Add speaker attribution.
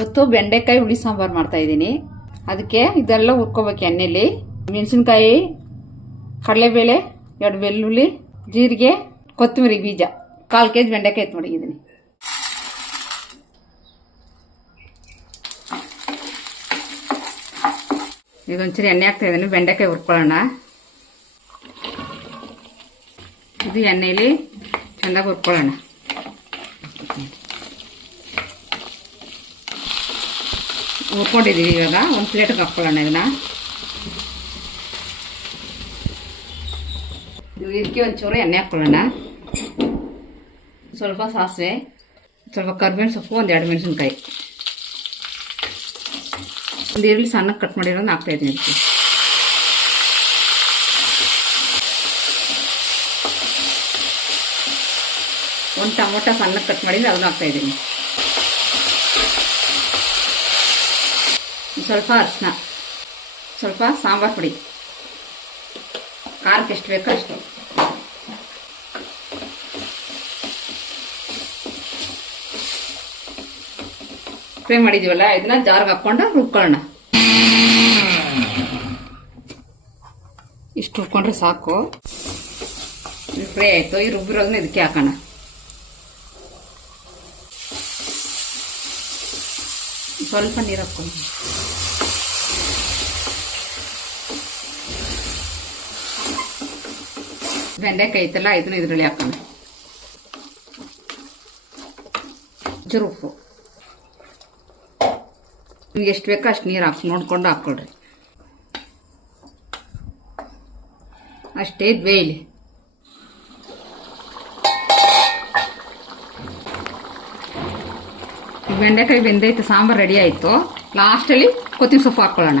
Speaker 1: ಇವತ್ತು ಬೆಂಡೆಕಾಯಿ ಹುಳಿ ಸಾಂಬಾರು ಮಾಡ್ತಾ ಇದ್ದೀನಿ. ಅದಕ್ಕೆ ಇದೆಲ್ಲ ಹುರ್ಕೋಬೇಕು ಎಣ್ಣೆಲಿ. ಮೆಣಸಿನ್ಕಾಯಿ, ಕಡಲೆಬೇಳೆ, ಎರಡು ಬೆಳ್ಳುಳ್ಳಿ, ಜೀರಿಗೆ, ಕೊತ್ತಂಬರಿ ಬೀಜ. ಕಾಲು ಕೆ ಜಿ ಬೆಂಡೆಕಾಯಿ ಎತ್ತು ಮಡಗಿದ್ದೀನಿ. ಈಗ ಒಂಚೂರು ಎಣ್ಣೆ ಹಾಕ್ತಾ ಇದ್ದೀನಿ. ಬೆಂಡೆಕಾಯಿ ಹುರ್ಕೊಳ್ಳೋಣ. ಇದು ಎಣ್ಣೆಯಲ್ಲಿ ಚೆಂದಾಗಿ ಹುರ್ಕೊಳ್ಳೋಣ. ಹುರ್ಕೊಂಡಿದ್ದೀವಿ ಇವಾಗ. ಒಂದು ಪ್ಲೇಟ್ಗೆ ಹಾಕ್ಕೊಳ್ಳೋಣ ಇದನ್ನ. ಇದು ಇದಕ್ಕೆ ಒಂಚೂರು ಎಣ್ಣೆ ಹಾಕ್ಕೊಳ್ಳೋಣ. ಸ್ವಲ್ಪ ಸಾಸಿವೆ, ಸ್ವಲ್ಪ ಕರ್ಬೇವಿನ ಸೊಪ್ಪು, ಒಂದು ಎರಡು ಮೆಣಸಿನ್ಕಾಯಿ. ಒಂದು ಈರುಳ್ಳಿ ಕಟ್ ಮಾಡಿರೋದು ಹಾಕ್ತಾ ಇದ್ದೀನಿ ಇದಕ್ಕೆ. ಒಂದು ಟೊಮೊಟೊ ಸಣ್ಣಗೆ ಕಟ್ ಮಾಡಿದ್ರೆ ಅದನ್ನು ಹಾಕ್ತಾ ಸ್ವಲ್ಪ ಅರಿಶಿನ ಸ್ವಲ್ಪ ಸಾಂಬಾರು ಪುಡಿ. ಖಾರಕ್ಕೆ ಎಷ್ಟು ಬೇಕೋ ಅಷ್ಟು. ಫ್ರೈ ಮಾಡಿದೀವಲ್ಲ ಇದನ್ನ ಜಾರ್ಗೆ ಹಾಕ್ಕೊಂಡು ರುಬ್ಕೊಳ್ಳೋಣ. ಇಷ್ಟು ರುಬ್ಕೊಂಡ್ರೆ ಸಾಕು. ಫ್ರೈ ಆಯಿತು, ಈ ರುಬ್ಬಿರೋದನ್ನ ಇದಕ್ಕೆ ಹಾಕೋಣ. ಸ್ವಲ್ಪ ನೀರು ಹಾಕ್ಕೊಂಡು ಬೆಂಡೆಕಾಯಿ ಐತಲ್ಲ ಇದನ್ನ ಇದರಲ್ಲಿ ಹಾಕೋಣ ಉಪ್ಪು ನಿಮ್ಗೆ ಎಷ್ಟು ಬೇಕೋ ಅಷ್ಟು ನೀರು ಹಾಕಿ, ನೋಡ್ಕೊಂಡು ಹಾಕ್ಕೊಳ್ರಿ ಅಷ್ಟೇ ಬೇಯಲಿ. ಬೆಂಡೆಕಾಯಿ ಬೆಂದೈತೆ, ಸಾಂಬಾರು ರೆಡಿ ಆಯಿತು. ಲಾಸ್ಟಲ್ಲಿ ಕೊತ್ತಂಬರಿ ಸೊಪ್ಪು ಹಾಕ್ಕೊಳ್ಳೋಣ